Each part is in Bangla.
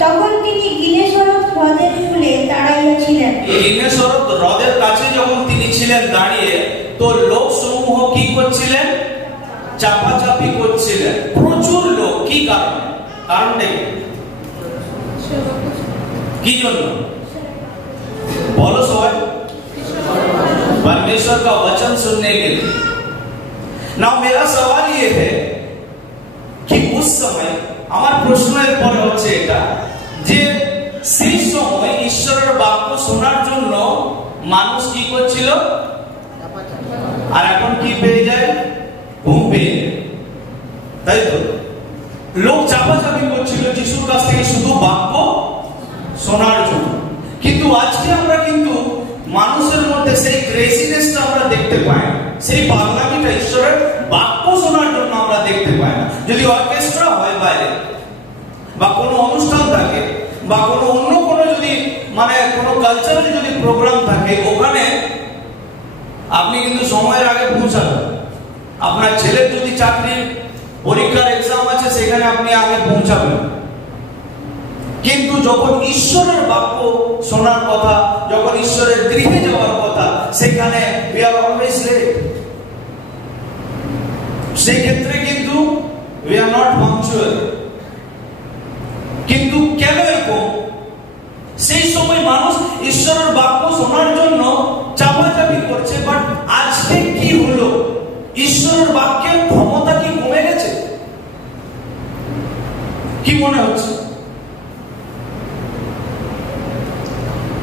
তখন তিনি গিনেসরত হ্রদের কূলে দাঁড়াইয়াছিলেন। গিনেসরত হ্রদের কাছে যখন তিনি ছিলেন দাঁড়িয়ে, তো লোক সমূহ কি করছিলেন? চাপাচাপি করছিলেন, প্রচুর লোক। কি কারণে? কারণটা কি জন্য? बोलो सवाल। परमेश्वर का वचन सुनने के लिए। नाउ मेरा सवाल ये है कि उस समय আমার প্রশ্নের পরে হচ্ছে এটা যে সেই সময় ঈশ্বরের বাক্য শোনার জন্য মানুষ কি করছিল? আর এখন কি পেয়ে যায়? ঘুম পেয়ে যায়, তাই তো? লোক চাপাচাপি করছিল যিশুর কাছ থেকে শুধু বাক্য শোনার জন্য। কিন্তু আজকে আমরা কিন্তু মানুষের মধ্যে সেই ক্রেজিনেসটা আমরা দেখতে পাই না, সেই পাগলামিটা ঈশ্বরের বাক্য শোনার জন্য আমরা দেখতে পাই না। যদি অর্কেস্ট্রা হয় বাইরে, বা কোনো অনুষ্ঠান থাকে, বা কোনো অন্য কোনো যদি কোনো কালচারাল যদি প্রোগ্রাম থাকে, ওখানে আপনি কিন্তু সময়ের আগে পৌঁছাবেন। আপনার ছেলের যদি চাকরির পরীক্ষার এক্সাম আছে, সেখানে আপনি আগে পৌঁছাবেন। কিন্তু যখন ঈশ্বরের বাক্য শোনার কথা, যখন ঈশ্বরের গৃহে যাওয়ার কথা, সেখানে we are always late। সেই ক্ষেত্রে কিন্তু we are not punctual। কিন্তু কেন এরকম? সেই সময় মানুষ ঈশ্বরের বাক্য শোনার জন্য চাপাচাপি করছে, বাট আজকে কি হলো? ঈশ্বরের বাক্যের ক্ষমতা কি কমে গেছে? কি মনে হচ্ছে?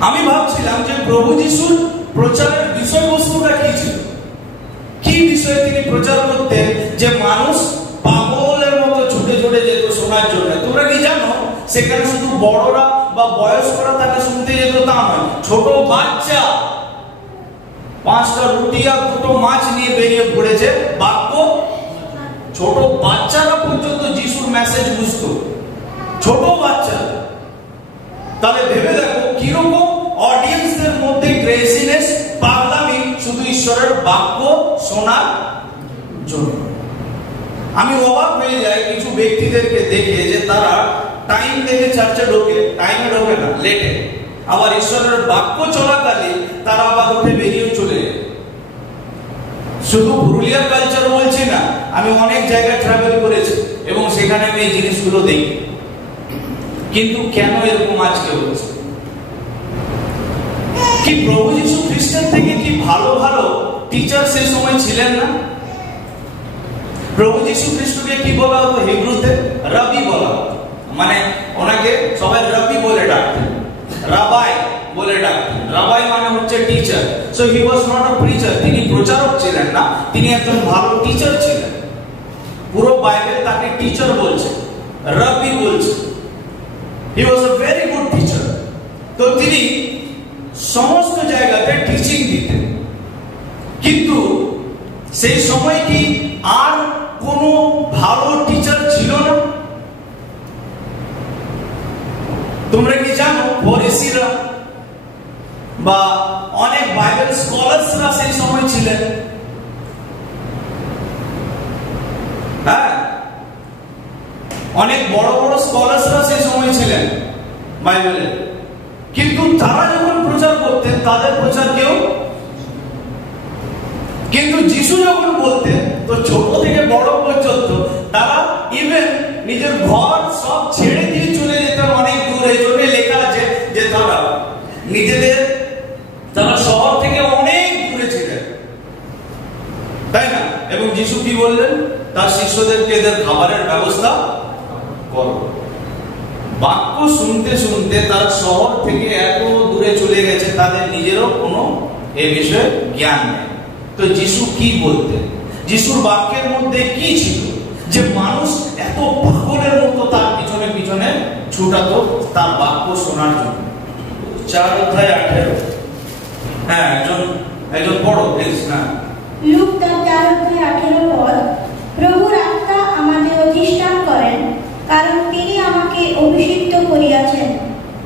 আমি ভাবছিলাম যে প্রভু যিশুর প্রচারের বিষয়বস্তুটা কি ছিল, কি বিষয়ে তিনি প্রচার করতেন যে মানুষ পাগলের মতো ছুটে ছুটে যেত শোনার জন্য। তোমরা কি জানো সেখানে শুধু বড়রা বা বয়স্করা তাকে শুনতে যেত তা নয়, ছোট বাচ্চা 5টা রুটি আর 2টো মাছ নিয়ে বেরিয়ে পড়েছে বাক্য। ছোট বাচ্চারা পর্যন্ত যিশুর মেসেজ বুঝতো, ছোট বাচ্চা। তাহলে ভেবে দেখো কিরকম অডিয়েন্সদের মধ্যে ক্রেজিনেস, পাগলামি শুধু ঈশ্বরের বাক্য শোনার জন্য। আমি অবাক হয়ে যাই কিছু ব্যক্তিদেরকে দেখে যে তারা টাইম দেখে চার্চে ঢোকে, টাইমে ঢোকে না, লেটে। আবার ঈশ্বরের বাক্য চলাকালে তারা আবার উঠে বেরিয়ে চলে যায়। শুধু পুরুলিয়ার কালচার বলছি না, আমি অনেক জায়গায় ট্রাভেল করেছি এবং সেখানে আমি এই জিনিসগুলো দেখি। কিন্তু কেন এরকম আজকে হচ্ছে? কি প্রভু যীশু খ্রিস্টের থেকে কি ভালো ভালো টিচার সেই সময় ছিলেন না? প্রভু যীশু খ্রিস্টকে কি বলা হতো হিব্রুতে? রাবি বলা হতো। মানে ওনাকে সবাই রাবি বলে ডাকতেন, রাবাই বলে ডাকতেন। রাবাই মানে হচ্ছে teacher. So he was not a preacher. তিনি প্রচারক ছিলেন না, তিনি একজন ভালো টিচার ছিলেন। পুরো বাইবেল তাকে টিচার বলছে, রাবি বলছে। He was a very good teacher। তো তিনি সমস্ত জায়গাতে টিচিং দিতেন। কিন্তু সেই সময় কি আর কোনো ভালো টিচার ছিল না? তোমরা কি জানো ফরিসিরা বা অনেক বাইবেল স্কলার্সরা সেই সময় ছিলেন? হ্যাঁ, অনেক বড় বড় স্কলার্সরা সেই সময় ছিলেন বাইবেলে। কিন্তু তারা যখন প্রচার করতেন তাদের প্রচার কেউ, কিন্তু যিশু যখন বলতেন তো ছোট থেকে বড় পর্যন্ত তারা ইভেন নিজের ঘর সব ছেড়ে দিয়ে চলে যেতেন অনেক দূরে। এই জন্য লেখা আছে যে তারা শহর থেকে অনেক দূরে ছিলেন, তাই না? এবং যিশু কি বললেন? তার শিষ্যদেরকে এদের খাবারের ব্যবস্থা করো। বাক্য শুনতে শুনতে তার শহর থেকে এত দূরে চলে গেছে, তাদের নিজেরও কোনো এ বিষয়ে জ্ঞান নেই। তো যিশু কি বলতেন? যিশুর বাক্যের মধ্যে কি ছিল যে মানুষ এত পাগলের মতো তার পিছনে পিছনে ছুটাতো তার বাক্য শোনার জন্য? 4:18। হ্যাঁ, একজন পড়ো প্লিজ। হ্যাঁ, লূক 4:18 পদ। প্রভুর আত্মা আমাদের অধিষ্ঠান করেন, কারণ তিনি আমাকে অভিষিক্ত করিয়াছেন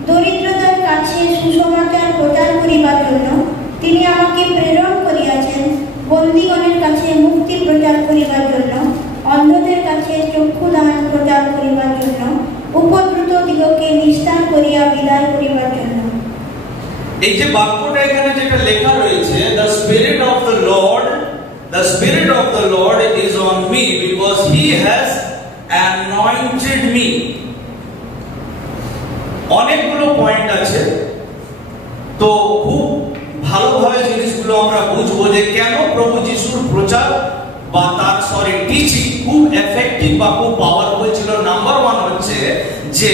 দরিদ্রদের কাছে সুসমাচার প্রচার করিবার জন্য। তিনি আমাকে প্রেরণ করিয়াছেন বন্দীগণের কাছে মুক্তি প্রচার করিবার জন্য, অন্ধদের কাছে চক্ষুদান প্রচার করিবার জন্য, উপদ্রুত দিগকে এই যে বাক্যটা এখানে যেটা লেখা রয়েছে, the spirit of the Lord is on me because he has anointed me. অনেকগুলো পয়েন্ট আছে, তো খুব ভালোভাবে জিনিসগুলো আমরা বুঝবো যে কেন প্রভু যিশুর প্রচার বা তার টিচিং খুব এফেক্টিভ বা খুব পাওয়ারফুল ছিল। নাম্বার 1 হচ্ছে যে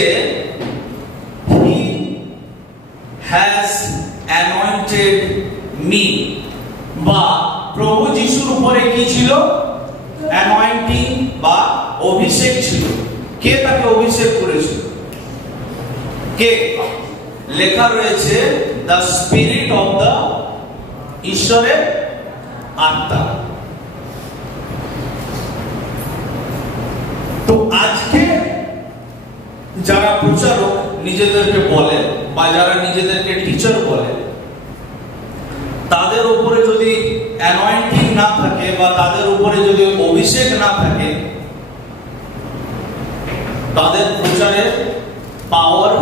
he has anointed me, বা প্রভু যিশুর উপরে কি ছিল? অ্যানয়েন্টিং বা অভিষেক ছিল। কে তাকে অভিষেক করেছিল? কে? লেখা রয়েছে দ্য স্পিরিট অফ দ্য, ঈশ্বরের আত্মা। তো আজকে যারা প্রচারক নিজেদেরকে বলে বা যারা নিজেদেরকে টিচার বলে, তাদের উপরে যদি অ্যানয়েন্টিং না থাকে বা তাদের উপরে যদি অভিষেক না থাকে, তাদের প্রচারের পাওয়ার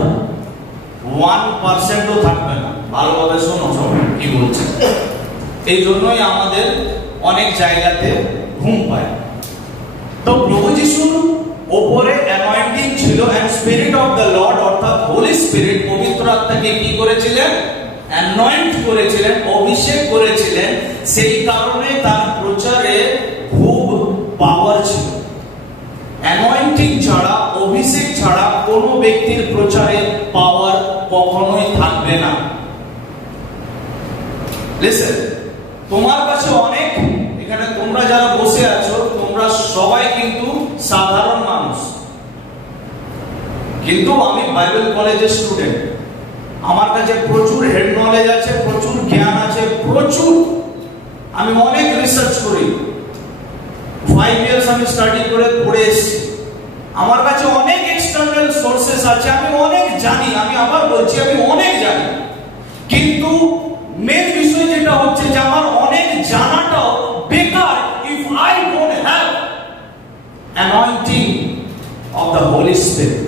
1%ও থাকবে না। ভালোভাবে শোনো সবাই কি বলছে। এই জন্যই আমাদের অনেক জায়গাতে ঘুম পায়। তো প্রভু যিশুর উপরে অ্যানয়েন্টিং ছিল, and spirit of the Lord অর্থাৎ হোলি স্পিরিট, পবিত্র আত্মাকে কি করেছিলেন? অ্যানয়েন্ট করেছিলেন, অভিষেক করেছিলেন। সেই কারণে তার প্রচারে খুব পাওয়ার ছিল। অ্যানয়েন্টিং ছাড়া, অভিষেক ছাড়া কোনো ব্যক্তির প্রচারে পাওয়ার কখনোই থাকবে না। লিসেন, তোমার কাছে অনেক, এখানে তোমরা যারা বসে আছো, তোমরা সবাই কিন্তু সাধারণ মানুষ, কিন্তু আমি বাইবেল কলেজের স্টুডেন্ট। আমার কাছে প্রচুর হেড নলেজ আছে, প্রচুর জ্ঞান আছে, প্রচুর। আমি অনেক রিসার্চ করি, 5 ইয়ার্স আমি স্টাডি করে পড়ে এসেছি। আমার কাছে অনেক এক্সটার্নাল সোর্সেস আছে, আমি অনেক জানি। আমি আবার বলছি, আমি অনেক জানি। কিন্তু মেন বিষয় যেটা হচ্ছে যে আমার অনেক জানাটাও বেকার if I don't have anointing of the Holy Spirit.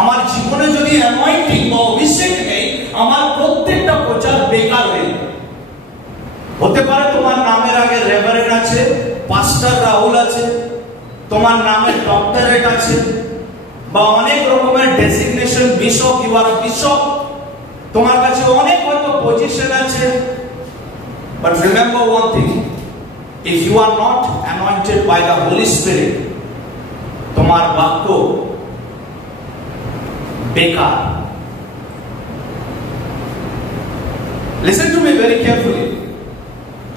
আমার জীবনে যদি অ্যানয়েন্টিং বা অভিষেক নেই, আমার প্রত্যেকটা প্রচার বেকার হয়ে যাবে। হতে পারে তোমার নামের আগে রেভারেন্ড আছে, পাস্টার রাহুল আছে, তোমার নামে ডক্টরেট আছে, বা অনেক রকমের designation, bishop, you are bishop, তোমার কাছে অনেক হয়তো পজিশন আছে। But remember one thing, if you are not anointed by the Holy Spirit, তোমার বাক্য বেকার। Listen to me very carefully.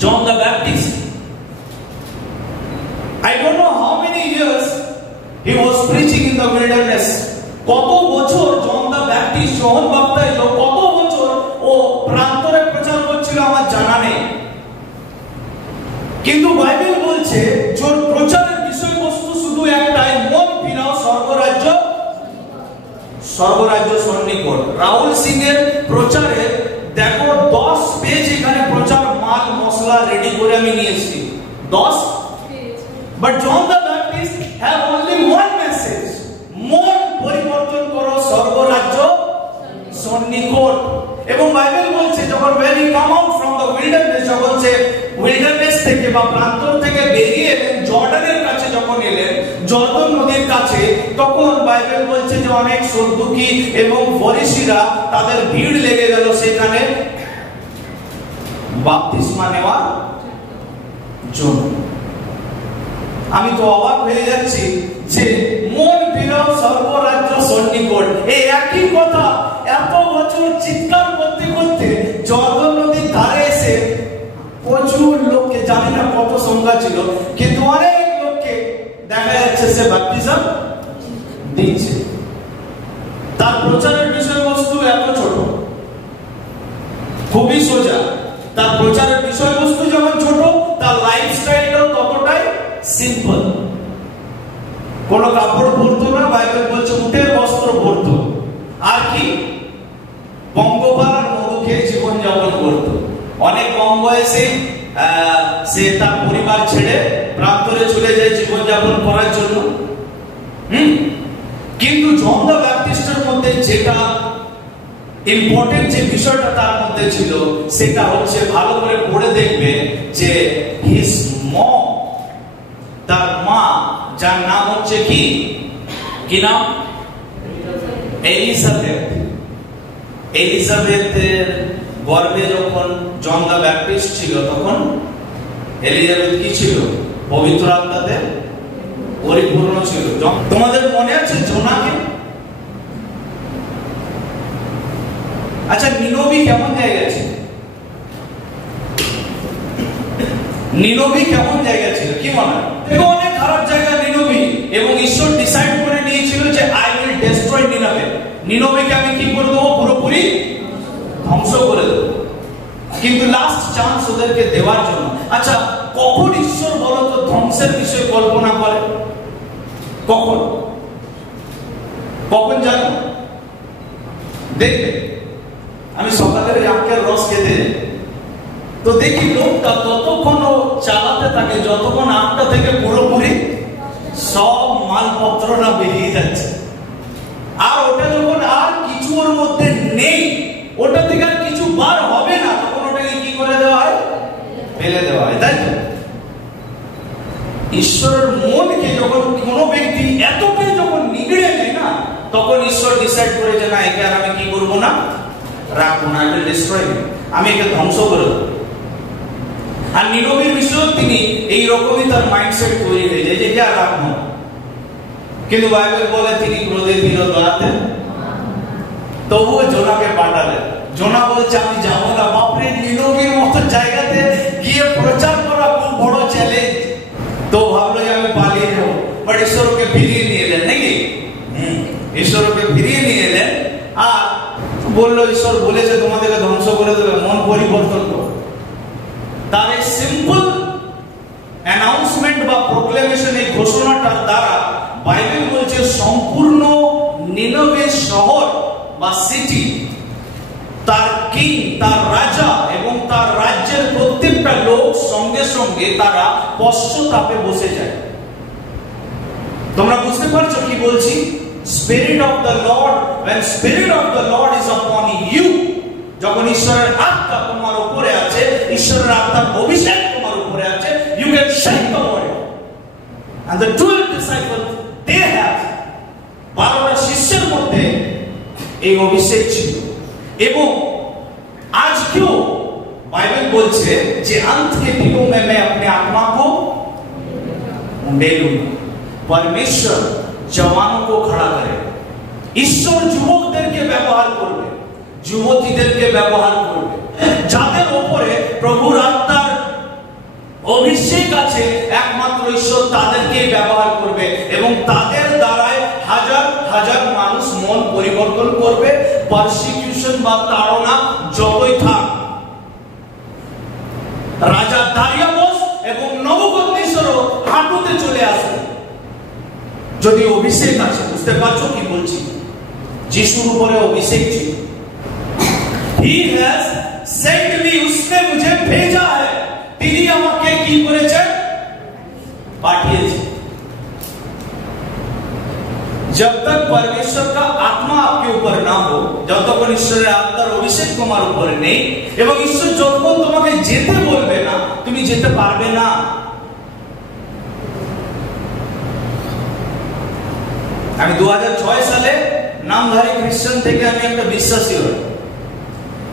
John the Baptist, I don't know how many years he was preaching in the wilderness. কত বছর জন দা ব্যাপটিস্ট, যোহন বাপ্তাইজ, কত বছর ও প্রান্তরে প্রচার করছিল আমার জানা নেই। কিন্তু বাইবেল বলছে যে প্রচারের বিষয়বস্তু শুধু একটাই, মন ফিরাও, স্বর্গরাজ্য সন্নিকট। রাহুল সিং এর প্রচারে দেখো 10 পেজ এখানে প্রচার মাল মশলা রেডি করে আমি নিয়েছি, 10 page. But John the Baptist have only one message, মন পরিবর্তন করো, স্বর্গরাজ্য সন্নিকট। এবং বাইবেল বলছে যখন when he come out from the wilderness, যখন সে wilderness থেকে বা প্রান্তর থেকে বেরিয়ে এলেন, জর্ডানের কাছে যখন এলেন, জর্দন নদীর কাছে, তখন বাইবেল বলছে যে অনেক সদুকি এবং ফরিসিরা তাদের ভিড় লেগে গেল সেখানে বাপ্তিস্মা নেওয়ার জন্য। আমি তো অবাক হয়ে যাচ্ছি যে মন ফিরাও, স্বর্গরাজ্য সন্নিকট, এই একই কথা এত বছর চিৎকার করতে করতে জর্দন নদীর ধারে এসে প্রচুর লোককে, জানি না কত সংখ্যা ছিল, কিন্তু অনেক লোককে দেখা যাচ্ছে সে বাপ্তিজম দিচ্ছে। তার প্রচারের বিষয়বস্তু এত ছোট, খুবই সোজা। তার প্রচারের বিষয়বস্তু যেমন ছোট, তার লাইফস্টাইলটাও ততটাই সিম্পল। কোন কাপড় পরতো না, বাইবেল বলছে উটের বস্ত্র পরতো, আর কি পঙ্গপাল আর মধু খেয়ে জীবন যাপন করতো। অনেক কম বয়সে সে তার পরিবার ছেড়ে প্রান্তরে চলে যায় জীবন যাপন করার জন্য। কিন্তু জন দা ব্যাপটিস্টের মধ্যে যেটা ইম্পর্টেন্ট যে বিষয়টা তার মধ্যে ছিল সেটা হচ্ছে, ভালো করে পড়ে দেখবে যে হিজ মম, তার মা, যার নাম হচ্ছে কি নাম? এলিজাবেথ। এলিজাবেথের গর্ভে যখন জন দ্য ব্যাপটিস্ট ছিল, তখন এলিজাবেথ কি ছিল? পবিত্র আত্মাতে পরিপূর্ণ ছিল। তোমাদের মনে আছে জোনাকে? আচ্ছা, নিনবী কেমন জায়গা ছিল? নিনবী কেমন জায়গা ছিল কি মনে হয়? অনেক খারাপ জায়গা নিনবী, এবং ঈশ্বর ডিসাইড করে নিয়েছিল যে আই উইল ডেস্ট্রয় নিনবে। নিনবেকে আমি কি করে দেবো? পুরোপুরি ধ্বংস করে দেবো। কিন্তু লাস্ট চান্স ওদেরকে দেওয়ার জন্য। আচ্ছা, কখন ঈশ্বর বলতো ধ্বংসের বিষয়ে কল্পনা করে? কখন কখন জানো? দেখবে, আমি সকালের আখের রস খেতে তো দেখি লোকটা ততক্ষণ চালাতে থাকে যতক্ষণ আখটা থেকে পুরোপুরি সব মালপত্র না বেরিয়ে যাচ্ছে। আর ওটা যখন আর কিছু ওর মধ্যে নেই, ওটা থেকে আর কিছু বার হবে না, তখন ওটাকে কি করে দেওয়া হয়? ফেলে দেওয়া হয়, তাই তো? ঈশ্বরের মনকে যখন কোনো ব্যক্তি এতটাই যখন নিগড়ে নেয় না, তখন ঈশ্বর ডিসাইড করে যে না, একে আর আমি কি করবো না, রাখবো না, এটা ডিস্ট্রয়, আমি একে ধ্বংস করে দেবো। আর নিনবের বিষয়ে তিনি এইরকমই তার মাইন্ডসেট তৈরি হয়ে যায় যে আর রাখবো না। কিন্তু বাইবেল বলে তিনি ক্রোধে বিরোধ হতেন, তবুও জোনাকে পাঠালেন। জোনা বলছে আমি যাবো না। বাপরে, নিনবের মতো জায়গাতে গিয়ে প্রচার করা খুব বড় চ্যালেঞ্জ। তো ভাবলো যে আমি পালিয়ে যাবো, বাট ঈশ্বরকে ফিরিয়ে নিয়ে এলেন, নাকি? ঈশ্বরকে ফিরিয়ে নিয়ে এলেন আর বললো ঈশ্বর বলেছে তোমাদেরকে ধ্বংস করে দেবে, মন পরিবর্তন করো। তার এই সিম্পল অ্যানাউন্সমেন্ট বা প্রোক্লেমেশন, এই ঘোষণাটার দ্বারা বাইবেল বলছে সম্পূর্ণ নিনবে শহর বা সিটি, তার কিং, তার রাজা এবং তার রাজ্যের প্রত্যেকটা লোক সঙ্গে সঙ্গে তারা পশ্চাতাপে বসে যায়। তোমরা বুঝতে পারছো কি বলছি? Spirit of the Lord, when Spirit of the Lord is upon you, যখন ঈশ্বরের আত্মা তোমার উপরে আছে, ঈশ্বরের আত্মার অভিষেক তোমার উপরে আছে, you can shake the world. And the 12 disciples, they have, 12টা শিষ্যের মধ্যে এই অভিষেক ছিল। এবং আজকেও বাইবেল বলছে যে अंत के दिनों में मैं अपने आत्मा को दे दूंगा। परमेश्वर जवानों को खड़ा करे। ঈশ্বর যুবকদেরকে ব্যবহার করবে, যুবতীদেরকে ব্যবহার করবে, যাদের উপরে প্রভুর আত্মার অভিষেক আছে, একমাত্র ঈশ্বর তাদেরকে ব্যবহার করবে এবং তাদের দ্বারাই হাজার হাজার মানুষ মন পরিবর্তন করবে। পারসিকিউশন বা তাড়না যতই থাক, রাজা দারিয়াস এবং নবুকদ্নেসরও হাঁটুতে চলে আসবে যদি অভিষেক আছে। বুঝতে পারছো কি বলছি? যিশুর উপরে অভিষেক ছিল। He has sent me, उसने मुझे भेजा है। তিনি আমাকে কি করেছেন? পাঠিয়েছেন। जब तक परमेश्वर का आत्मा आपके ऊपर ना हो, जब तक ঈশ্বরের আত্মার অভিষেক তোমার উপরে নেই এবং ঈশ্বর যতক্ষণ তোমাকে যেতে বলবে না, তুমি যেতে পারবে না। আমি 2006 সালে নামধারী খ্রিস্টান থেকে আমি একটা বিশ্বাসী হই,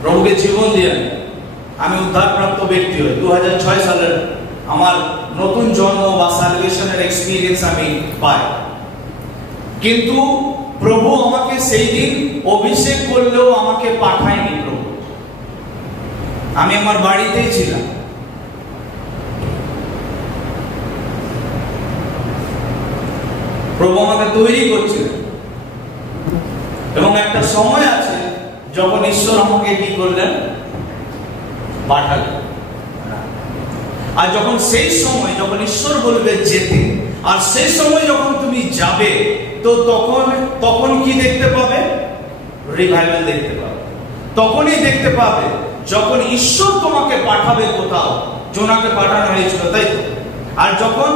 প্রভুকে জীবন দিয়ে আমি উদ্ধারপ্রাপ্ত ব্যক্তি হই। 2006 সালের আমার নতুন জন্ম বা সালভেশনের এক্সপেরিয়েন্স আমি পাই। কিন্তু প্রভু আমাকে সেই দিন অভিষেক করলেও আমাকে পাঠায়নি প্রভু। আমি আমার বাড়িতেই ছিলাম। প্রভু আমাকে তৈরি করছিলেন এবং একটা সময় আছে যখন ঈশ্বর আমাকে কি করলেন? পাঠালেন। আর যখন সেই সময় যখন ঈশ্বর বলবে যেতে, আর সেই সময় যখন তুমি যাবে, তো তখন কি দেখতে পাবে? রিভাইভাল দেখতে পাবে। তখনই দেখতে পাবে যখন ঈশ্বর তোমাকে পাঠাবে কোথাও। জোনাকে পাঠানো হয়েছিল, তাই তো? আর যখন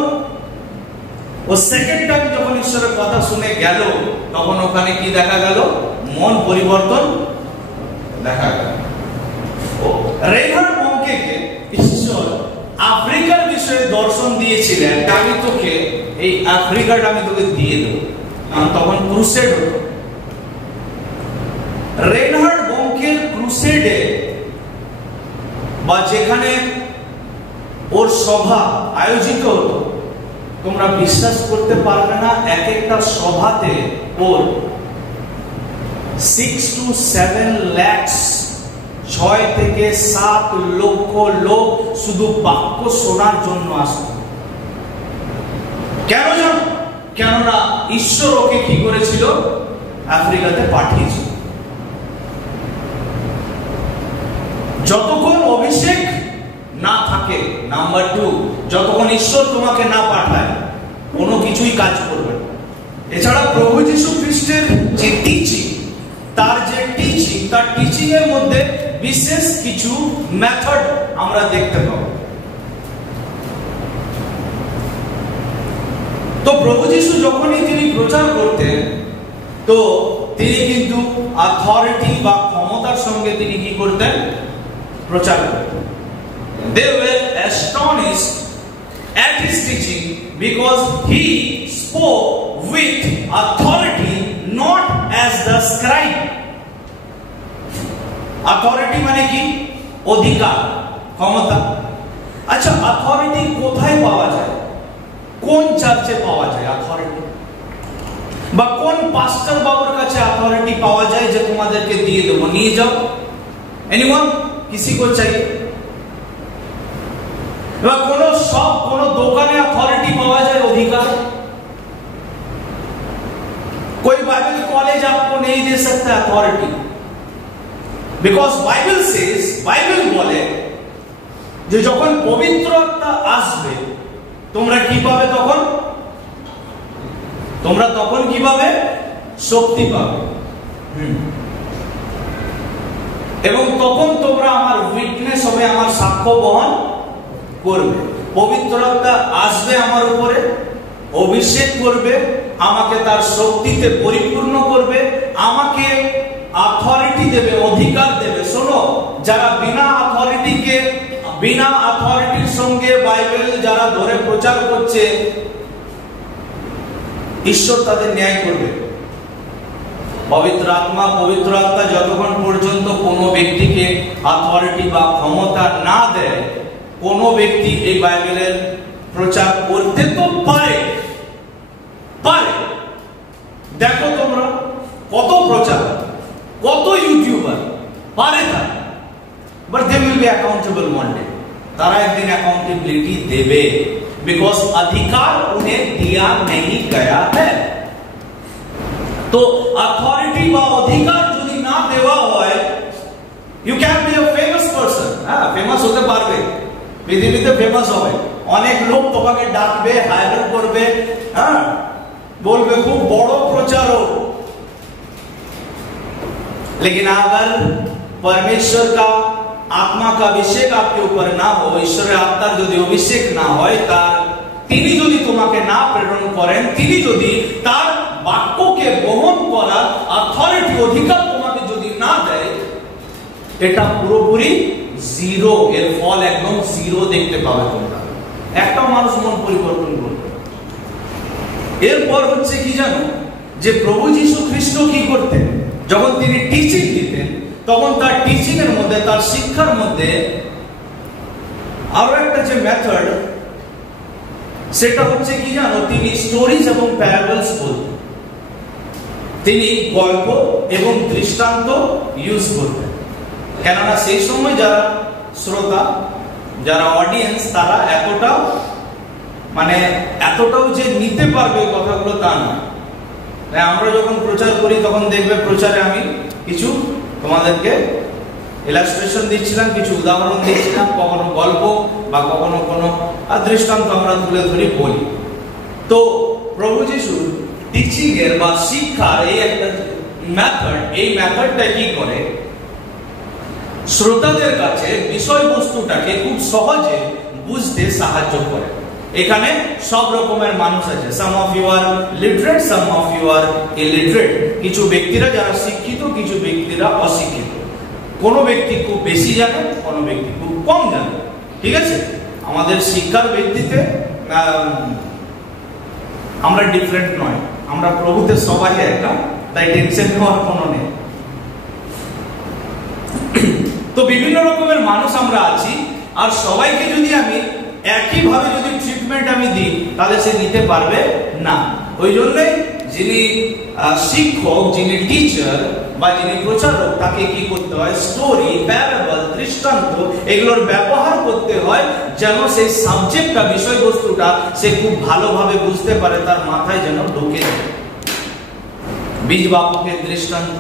ও সেকেন্ড টাইম যখন ঈশ্বরের কথা শুনে গেল, তখন ওখানে কি দেখা গেল? মন পরিবর্তন দেখা গেল রেইনহার্ড বঙ্কেকে ঈশ্বর আফ্রিকার বিষয়ে দর্শন দিয়েছিলেন, আমি তোকে এই আফ্রিকাটা আমি তোকে দিয়ে দেবো। তখন ক্রুসেড হতো। রেইনহার্ড বঙ্কের ক্রুসেডে বা যেখানে ওর সভা আয়োজিত হতো, তোমরা বিশ্বাস করতে পারবে না, এক একটা সভাতে ওর 6 to 7 লাখ 6 থেকে 7 লক্ষ লোক শুধু বাক্য শোনার জন্য আসত। কেন জানো? কেননা ঈশ্বর ওকে কি করেছিল? আফ্রিকাতে পাঠিয়েছিল। যতক্ষণ অভিষেক না থাকে, নাম্বার 2, যতক্ষণ ঈশ্বর তোমাকে না পাঠায় কোনো কিছুই কাজ করবে না। এছাড়া প্রভু যীশু খ্রিস্টের যে টিচিং, তার টিচিং এর মধ্যে বিশেষ কিছু মেথড আমরা দেখতে পাবো। তো প্রভু যীশু যখনই তিনি প্রচার করতেন, তো তিনি কিন্তু অথরিটি বা ক্ষমতার সঙ্গে তিনি কি করতেন? প্রচার করতেন। They were astonished at his teaching because he spoke with authority, not as the scribe. Authority মানে কি? অধিকার, ক্ষমতা। আচ্ছা, অথরিটি কোথায় পাওয়া যায়? কোন চার্চে পাওয়া যায় অথরিটি? বা কোন পাস্টার বাবুর কাছে অথরিটি পাওয়া যায় যে তোমাদেরকে দিয়ে দেবো, নিয়ে যাও? এনিওয়ান? किसी को चाहिए? কোন দোকানে অথরিটি পাওয়া যায়, অধিকার? कोई बाइबल कॉलेज आपको नहीं दे सकता authority, because Bible says, Bible बोले যে যখন পবিত্র আত্মা আসবে তোমরা কি পাবে? তখন কি পাবে? শক্তি পাবে। এবং তখন তোমরা আমার উইটনেস হবে, আমার সাক্ষ্য বহন করবে। পবিত্র আত্মা আসবে আমার উপরে, অভিষেক করবে, আমাকে তার শক্তিতে পরিপূর্ণ করবে, আমাকে অথরিটি দেবে, অধিকার দেবে। শোনো, যারা বিনা অথরিটির সঙ্গে বাইবেল যারা ধরে প্রচার করছে, ঈশ্বর তাদের ন্যায় করবে। পবিত্র আত্মা যতক্ষণ পর্যন্ত কোনো ব্যক্তিকে অথরিটি বা ক্ষমতা না দেয়, কোনো ব্যক্তি এই বাইবেলের প্রচার করতে তো পারে। দেখো তোমরা কত প্রচার, কত ইউটিউবার পারে তা, but they will be accountable one day. তারা একদিন অ্যাকাউন্টেবিলিটি দেবে, বিকজ अधिकार उन्हें दिया नहीं गया है। তো অথরিটি বা অধিকার যদি না দেওয়া হয়, you can be a famous person. হ্যাঁ, ফেমাস হতে পারবে, পৃথিবীতে ফেমাস হবে, অনেক লোক তোমাকে ডাকবে, হায়ার করবে, হ্যাঁ, বলবে খুব বড় প্রচারক। लेकिन अगर परमेश्वर का आत्मा का अभिषेक आपके ऊपर ना हो, ঈশ্বরের আত্মার যদি অভিষেক না হয়, তার তিনি যদি তোমাকে না প্রেরণ করেন, তিনি যদি তার বাক্যকে বহন করার অথরিটি, অধিকার তোমাকে যদি না দেয়, এটা পুরোপুরি জিরো, এর ফল একদম জিরো দেখতে পাবে তোমরা। একটা মানুষ মন পরিবর্তন করবে। এরপর হচ্ছে কি জানো, যে প্রভু যীশু খ্রিস্ট কি করতেন? যখন তিনি টিচিং দিতেন, তখন তার টিচিং এর মধ্যে, তার শিক্ষার মধ্যে আরো একটা যে মেথড, সেটা হচ্ছে কি জানো, তিনি স্টোরিজ এবং প্যারাবলস বলতেন। তিনি গল্প এবং দৃষ্টান্ত ইউজ করতেন। কেননা সেই সময় যারা শ্রোতা, যারা অডিয়েন্স, তারা এতটাও যে নিতে পারবে কথাগুলো তা নয়। আমরা যখন প্রচার করি তখন দেখবে প্রচারে আমি কিছু তোমাদেরকে ইলাস্ট্রেশন দিচ্ছিলাম, কিছু উদাহরণ দিচ্ছিলাম, কখনো গল্প বা কখনো কোনো দৃষ্টান্ত আমরা তুলে ধরি বলি। তো প্রভু যিশুর টিচিং এর বা শিক্ষার এই একটা মেথড, এই মেথডটা কি করে? শ্রোতাদের কাছে বিষয়বস্তুটাকে খুব সহজে বুঝতে সাহায্য করে। এখানে সব রকমের মানুষ আছে, some of you are literate, some of you are illiterate. কিছু ব্যক্তিরা যারা শিক্ষিত, কিছু ব্যক্তিরা অশিক্ষিত। কোনো ব্যক্তি খুব বেশি জানে, কোনো ব্যক্তি খুব কম জানে, ঠিক আছে? আমাদের শিক্ষার ভিত্তিতে আমরা ডিফারেন্ট নয়, আমরা প্রভুতে সবাই একটা, তাই টেনশন নেওয়ার কোনো নেই। তো বিভিন্ন রকমের মানুষ আমরা আছি, আর সবাইকে যদি আমি একইভাবে যদি ট্রিটমেন্ট আমি দিই তাহলে সে নিতে পারবে না। ওই জন্যই যিনি শিক্ষক, যিনি টিচার বা যিনি প্রচারক, তাকে কি করতে হয়? স্টোরি, প্যারাবল, দৃষ্টান্ত এগুলোর ব্যবহার করতে হয় যেন সেই সাবজেক্টটা, বিষয়বস্তুটা সে খুব ভালোভাবে বুঝতে পারে, তার মাথায় যেন ঢুকে যায়। বীজ বাপকের দৃষ্টান্ত,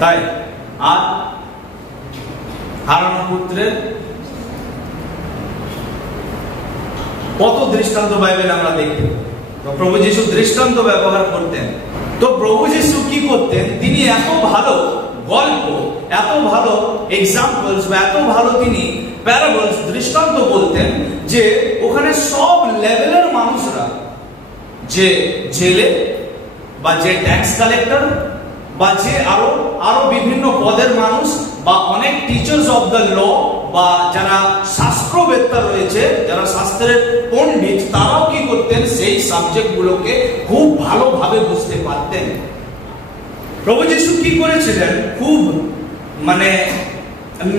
তাই আর হারানো পুত্রের কত দৃষ্টান্ত বাইবেলে আমরা দেখি। তো প্রভু যিশু দৃষ্টান্ত ব্যবহার করতেন। তো প্রভু যিশু কি করতেন? তিনি এত ভালো গল্প, এত ভালো এক্সাম্পলস বা এত ভালো তিনি প্যারাবলস, দৃষ্টান্ত বলতেন যে ওখানে সব লেভেলের মানুষরা, যে জেলে বা যে ট্যাক্স কালেক্টর বা যে আরো বিভিন্ন পদের মানুষ বা অনেক টিচার্স অফ দ্য ল বা যারা শাস্ত্রবেত্তা রয়েছে, যারা শাস্ত্রের পণ্ডিত, তারাও কি করতেন? সেই সাবজেক্টগুলোকে খুব ভালোভাবে বুঝতে পারতেন। প্রভু যিশু কি করেছিলেন? খুব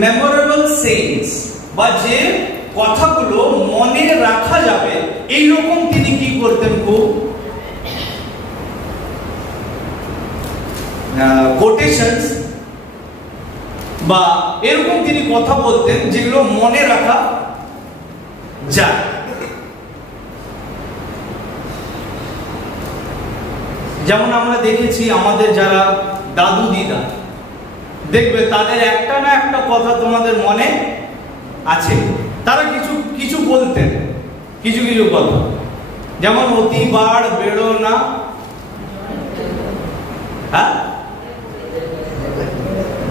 মেমোরেবল সেইংস বা যে কথাগুলো মনে রাখা যাবে এইরকম তিনি কি করতেন? খুব কোটেশনস বা এরকম তিনি কথা বলতেন যেগুলো মনে রাখা যায়। যেমন আমরা দেখেছি আমাদের যারা দাদু দিদা, দেখবে তাদের একটা না একটা কথা তোমাদের মনে আছে। তারা কিছু কিছু বলতেন, কিছু কিছু কথা, যেমন অতি বাড় বেড়ো না, হ্যাঁ,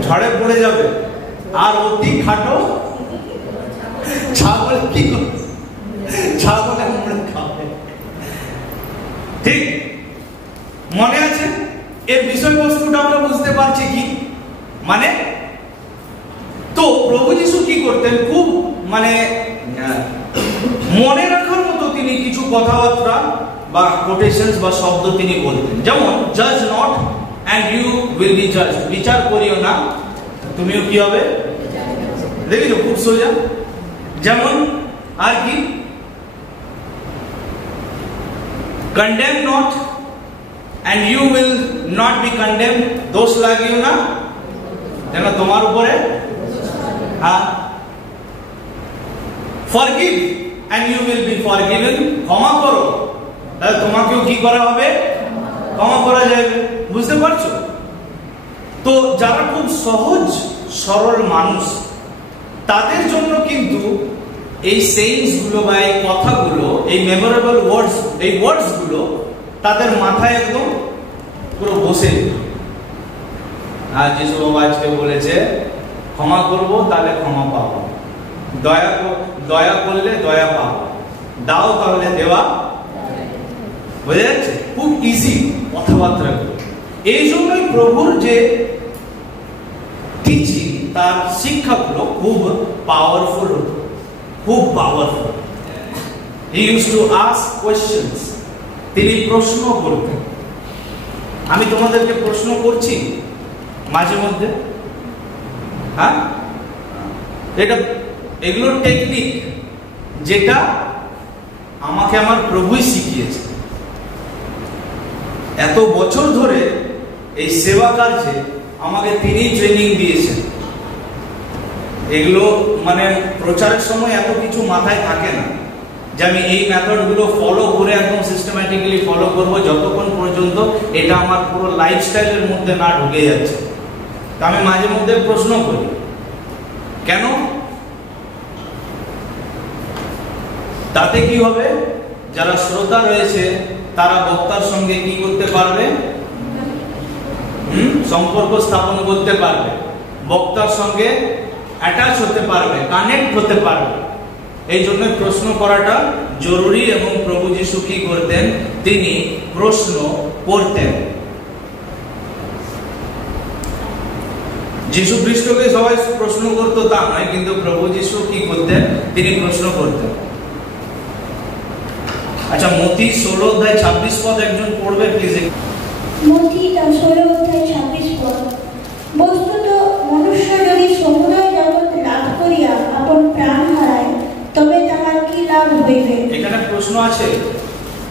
ঝড়ে পড়ে যাবে, আর অতি খাটো ছাগল কি ছাগলে খাবে। ঠিক মনে আছে? এর বিষয়বস্তুটা আমরা বুঝতে পারছি কি মানে? তো প্রভু যিশু কি করতেন? খুব মনে রাখার মতো তিনি কিছু কথাবার্তা বা কোটেশনস বা শব্দ তিনি বলতেন। যেমন জাজ not and you will be judged, বিচার করিও না, তুমিও কি হবে? দেখেছো, খুব সোজা। যেমন আর কি, condemn not and you will not be condemned, দোষ লাগিও না যেন তোমার উপরে, হ্যাঁ, forgive and you will be forgiven, ক্ষমা করো তাহলে তোমাকেও কি করা হবে? ক্ষমা করা যাবে। বুঝতে পারছো? তো যারা খুব সহজ সরল মানুষ, তাদের জন্য কিন্তু এই সেইংস গুলো বা এই কথাগুলো, এই মেমোরেবল ওয়ার্ডস, এই ওয়ার্ডস গুলো তাদের মাথায় একদম পুরো বসে। আর যিশু বাবা আজকে বলেছে ক্ষমা করব তাহলে ক্ষমা পাবো, দয়া করলে দয়া পাবো, দাও তাহলে দেওয়া। বোঝা যাচ্ছে? খুব ইজি কথাবার্তা। এই জন্যই প্রভুর যে টিচিং, তার শিক্ষাগুলো খুব পাওয়ারফুল হতো, খুব powerful. He used to ask questions, তিনি প্রশ্ন করতেন। আমি তোমাদেরকে প্রশ্ন করছি মাঝে মধ্যে, হ্যাঁ, এগুলোর টেকনিক যেটা আমাকে আমার প্রভুই শিখিয়েছে। এত বছর ধরে এই সেবা কার্যে আমাকে তিনি ট্রেনিং দিয়েছেন। এগুলো প্রচারের সময় এত কিছু মাথায় থাকে না যে আমি এই মেথড গুলো ফলো করে একদম সিস্টেম্যাটিক্যালি ফলো করব, যতক্ষণ পর্যন্ত এটা আমার পুরো লাইফস্টাইলের মধ্যে না ঢুকে যাচ্ছে। তো আমি মাঝে মধ্যে প্রশ্ন করি, কেন? তাতে কি হবে? যারা শ্রোতা রয়েছে তারা বক্তার সঙ্গে কি করতে পারবে? সম্পর্ক স্থাপন করতে পারবে, বক্তার সঙ্গে অ্যাটাচ হতে পারবে, কানেক্ট হতে পারবে। এই জন্য প্রশ্ন করাটা জরুরি। এবং প্রভু যিশু কি করতেন? তিনি প্রশ্ন করতেন। যিশু খ্রিস্টকে সবাই প্রশ্ন করতো তা নয়, কিন্তু প্রভু যিশু কি করতেন, তিনি প্রশ্ন করতেন। আচ্ছা, মতি 16 অধ্যায় 26 পদ একজন পড়বে প্লিজ। মতি 16 অধ্যায় 26 পদ। বস্তুত মনুষ্য যদি সমুদয় জগৎ লাভ করিয়া আপন প্রাণ হারায়, তবে তাহার কি লাভ হইবে? এখানে প্রশ্ন আছে,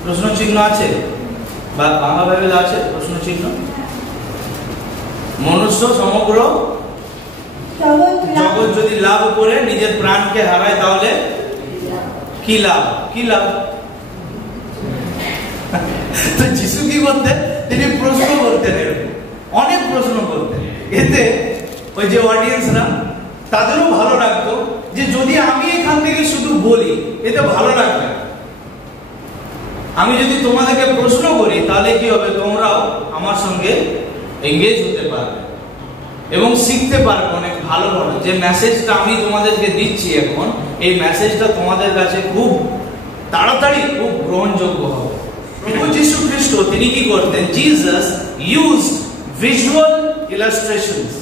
প্রশ্ন চিহ্ন আছে, বা বাংলা বাইবেল আছে প্রশ্ন চিহ্ন। মনুষ্য সমগ্র জগৎ যদি লাভ করে নিজের প্রাণকে হারায়, তাহলে কি লাভ? কি লাভ? তো যিশু কি করতেন, তিনি প্রশ্ন করতেন, অনেক প্রশ্ন করতেন। এতে ওই যে অডিয়েন্সরা, তাদেরও ভালো লাগতো যে যদি আমি এখান থেকে শুধু বলি এতে ভালো লাগবে। আমি যদি তোমাদেরকে প্রশ্ন করি তাহলে কি হবে, তোমরাও আমার সঙ্গে এঙ্গেজ হতে পারবে এবং শিখতে পারবে অনেক ভালোভাবে। যে মেসেজটা আমি তোমাদেরকে দিচ্ছি এখন, এই মেসেজটা তোমাদের কাছে খুব তাড়াতাড়ি খুব গ্রহণযোগ্য হবে। প্রভু যীশু খ্রিস্ট তিনি কি করতেন? Jesus used visual illustrations.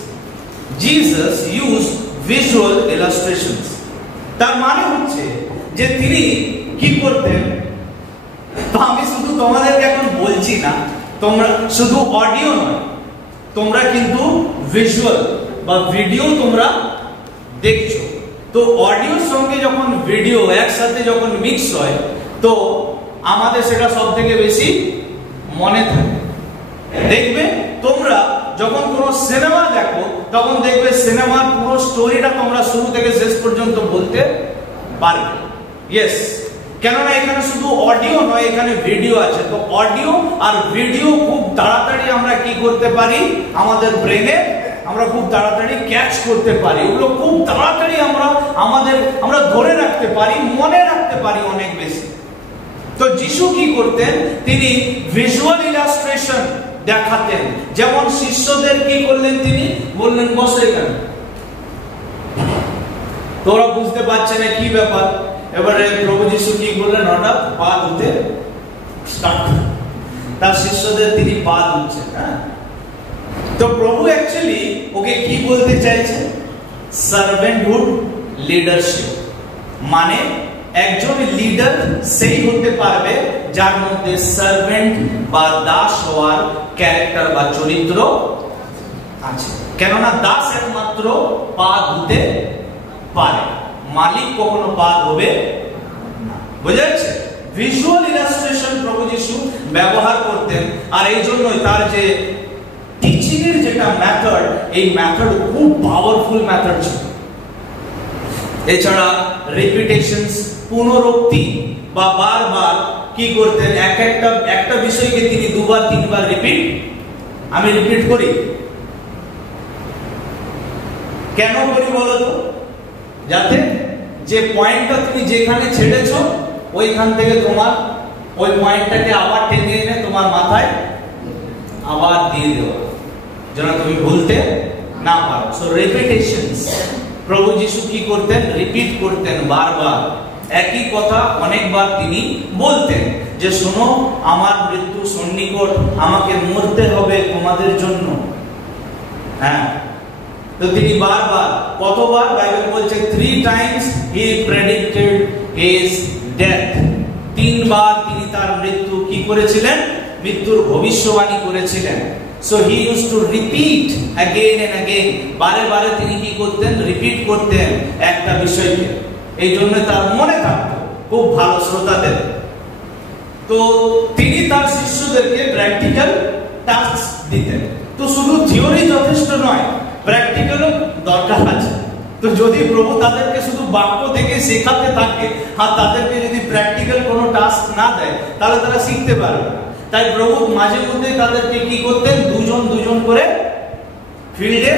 Jesus used visual illustrations. তার মানে হচ্ছে যে তিনি কি করতেন, তো আমি শুধু তোমাদেরকে এখন বলছি না, তোমরা শুধু অডিও নয়, তোমরা কিন্তু ভিজুয়াল বা ভিডিও তোমরা দেখছো। তো অডিওর সঙ্গে যখন ভিডিও একসাথে যখন মিক্স হয়, তো আমাদের সেটা সব থেকে বেশি মনে থাকে। দেখবে তোমরা যখন কোনো সিনেমা দেখো, তখন দেখবে সিনেমার পুরো স্টোরিটা তোমরা শুরু থেকে শেষ পর্যন্ত বলতে পারবে। ইয়েস, কেননা এখানে শুধু অডিও নয়, এখানে ভিডিও আছে। তো অডিও আর ভিডিও খুব তাড়াতাড়ি আমরা কি করতে পারি, আমাদের ব্রেনে আমরা খুব তাড়াতাড়ি ক্যাচ করতে পারি, ওগুলো খুব তাড়াতাড়ি আমরা ধরে রাখতে পারি, মনে রাখতে পারি অনেক বেশি। তো যিশু কি করতেন, তিনি ভিজুয়াল ইলাস্ট্রেশন দেখাতেন। যেমন শিষ্যদের কি করলেন, তিনি বললেন বসো এখানে, তোরা বুঝতে পারছে না কি ব্যাপার। এবারে প্রভু যিশু কি বললেন, হঠাৎ পা ধুতে স্টার্ট, তার শিষ্যদের তিনি পা ধুচ্ছেন। হ্যাঁ, তো প্রভু অ্যাকচুয়ালি ওকে কি বলতে চাইছেন, সার্ভেন্টহুড লিডারশিপ। মানে একজন লিডার সেই হতে পারবে যার মধ্যে সার্ভেন্ট বা দাস হওয়ার ক্যারেক্টার বা চরিত্র আছে। কেননা দাস একমাত্র পা ধুতে পারে, মালিক কখনো পা ধোবে না। বুঝা যাচ্ছে? ভিজুয়াল ইলাস্ট্রেশন প্রভু যিশু ব্যবহার করতেন, আর এই জন্যই তার যে টিচিং এর যেটা মেথড, এই মেথড খুব পাওয়ারফুল মেথড ছিল। এছাড়া রিপিটেশনস, পুনরুক্তি বা বারবার কি করতেন, একটা বিষয়কে তিনি দুবার তিনবার রিপিট, আমি রিপিট করি। কেন করি বলো তো? যাতে যে পয়েন্টটা তুমি যেখানে ছেড়েছো ওইখান থেকে তোমার ওই পয়েন্টটাকে আবার টেনে এনে তোমার মাথায় আবার দিয়ে দেওয়া, যেন তুমি ভুলতে না পারো। সো রিপিটেশনস, প্রভু যিশু কি করতেন, রিপিট করতেন বারবার একই কথা অনেকবার তিনি বলতেন যে শোনো, আমার মৃত্যু সন্নিকট, আমাকে মরতে হবে তোমাদের জন্য। হ্যাঁ, তো তিনি বারবার, কতবার বাইবেল বলছে 3 times he predicted his death। 3 বার তিনি তার মৃত্যু কি করেছিলেন, মৃত্যুর ভবিষ্যবাণী করেছিলেন। So he used to repeat again and again, বারে বারে তিনি কি করতেন, রিপিট করতেন একটা বিষয়কে। এই জন্য তার মনে থাকতো খুব ভালো শ্রোতাদের। তো তিনি তার শিষ্যদেরকে প্র্যাকটিক্যাল টাস্ক দিতেন। তো শুধু থিওরি যথেষ্ট নয়, প্র্যাকটিক্যালও দরকার আছে। তো যদি প্রভু তাদেরকে শুধু বাক্য থেকে শেখাতে থাকে আর তাদেরকে যদি প্র্যাকটিক্যাল কোনো টাস্ক না দেয়, তাহলে তারা শিখতে পারবে না। তাই প্রভু মাঝে মধ্যে তাদেরকে কি করতেন, দুজন করে ফিল্ডে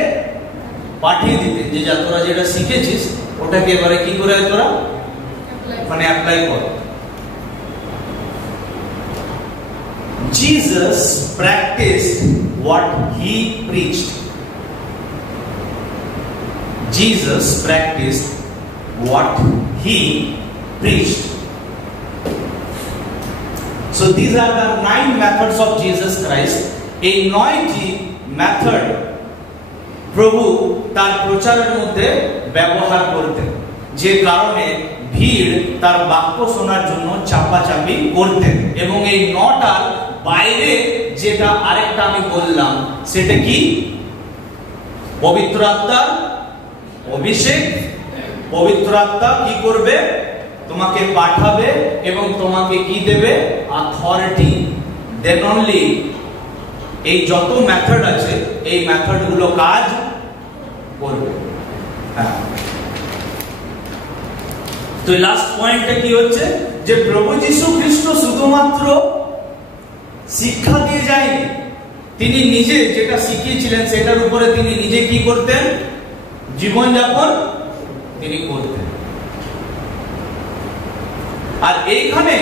পাঠিয়ে দিতেন, যে যা তোরা যেটা শিখেছিস ওটাকে এবারে কি করে তোরা মানে অ্যাপ্লাই কর। Jesus practiced what he preached. Jesus practiced what he preached. So these are the 9 methods of Jesus Christ. এই 9টি মেথড প্রভু তার প্রচারের মধ্যে ব্যবহার করতেন, যে কারণে ভিড় তার বাক্য শোনার জন্য চাপাচাপি করতেন। এবং এই 9টার বাইরে যেটা আরেকটা আমি বললাম, সেটা কি? পবিত্র আত্মার অভিষেক। পবিত্র আত্মা কি করবে? তোমাকে পাঠাবে এবং তোমাকে কি দেবে? অথরিটি। দেন অনলি এই যত মেথড আছে এই মেথড গুলো কাজ করবে। হ্যাঁ, তো লাস্ট পয়েন্টটা কি হচ্ছে? যে প্রভু যীশু খ্রিস্ট শুধুমাত্র শিক্ষা দিয়ে যায়নি, তিনি নিজে যেটা শিখিয়েছিলেন সেটার উপরে তিনি নিজে কি করতেন? জীবনযাপন তিনি করতেন। আর এইখানে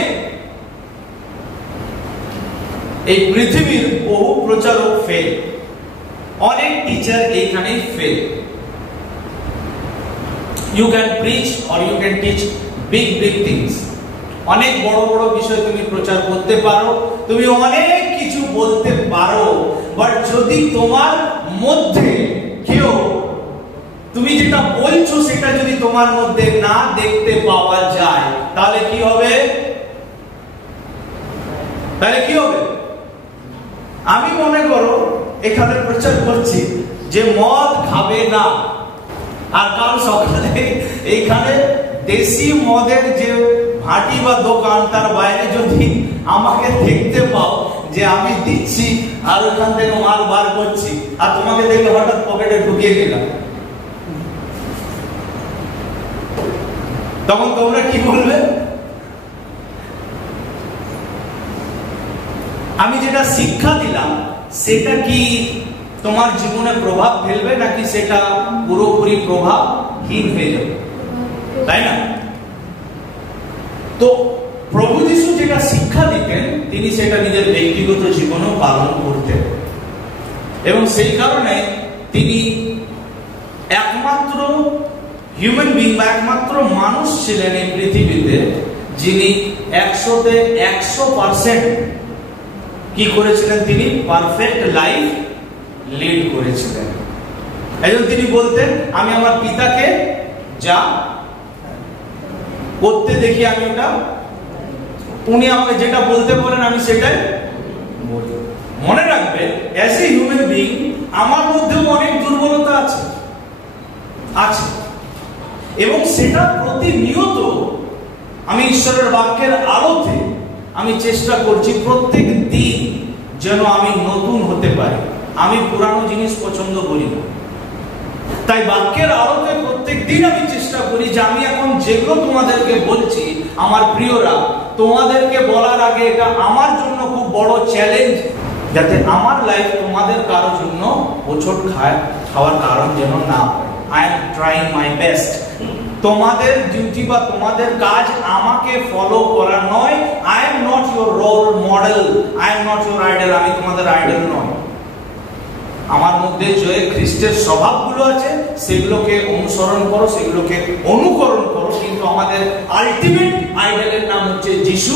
এই পৃথিবীর বহু প্রচারক ফেল, অনেক টিচার এইখানেই fail. You can preach or you can teach big things. অনেক বড় বড় বিষয় তুমি প্রচার করতে পারো, তুমি অনেক কিছু বলতে পারো, বাট যদি তোমার মধ্যে কেউ তুমি যেটা বলছো সেটা যদি তোমার মধ্যে না দেখতে পাওয়া যায়, তাহলে কি হবে? আমি মনে করো এখানে প্রচার করছি যে মদ খাবে না, আর কাল সকালে এইখানে দেশি মদের যে ভাটি বা দোকান তার বাইরে যদি আমাকে দেখতে পাও যে আমি দিচ্ছি আর ওখান থেকে মাল বার করছি, আর তোমাকে দেখে হঠাৎ পকেটে ঢুকিয়ে দিলাম, তখন তোমরা কি বলবে? আমি যেটা শিক্ষা দিলাম সেটা কি তোমার জীবনে প্রভাব ফেলবে, নাকি সেটা পুরোপুরি প্রভাবহীন হয়ে যাবে? তাই না? তো প্রভু যীশু যেটা শিক্ষা দিতেন তিনি সেটা নিজের ব্যক্তিগত জীবনেও পালন করতেন, এবং সেই কারণে তিনি একমাত্র হিউম্যান বিং বা একমাত্র মানুষ ছিলেন এই পৃথিবীতে যিনি 100-তে 100% কি করেছিলেন? তিনি পারফেক্ট লাইফ লিড করেছিলেন। একজন তিনি বলতেন, আমি আমার পিতাকে যা করতে দেখি আমি ওটা, উনি আমাকে যেটা বলতে বলেন আমি সেটাই বলি। মনে রাখবে, অ্যাজ এ হিউম্যান বিং আমার মধ্যেও অনেক দুর্বলতা আছে, এবং সেটা প্রতিনিয়ত আমি ঈশ্বরের বাক্যের আলোতে আমি চেষ্টা করছি প্রত্যেক দিন যেন আমি নতুন হতে পারি। আমি পুরানো জিনিস পছন্দ করি না, তাই বাক্যের আলোতে প্রত্যেক দিন আমি চেষ্টা করি যে আমি এখন যেগুলো তোমাদেরকে বলছি আমার প্রিয়রা, তোমাদেরকে বলার আগে এটা আমার জন্য খুব বড় চ্যালেঞ্জ, যাতে আমার লাইফ তোমাদের কারোর জন্য হোঁচট খাওয়ার কারণ যেন না হয়। I am trying my best. তোমাদের ডিউটি বা তোমাদের কাজ আমাকে ফলো করা নয়। I am not your role model, I am not your idol. আমি তোমাদের আইডল নয়। আমার মধ্যে যে খ্রিস্টের স্বভাবগুলো আছে সেগুলোকে অনুসরণ করো, সেগুলোকে অনুকরণ করো, কিন্তু আমাদের আলটিমেট আইডলের নাম হচ্ছে যিশু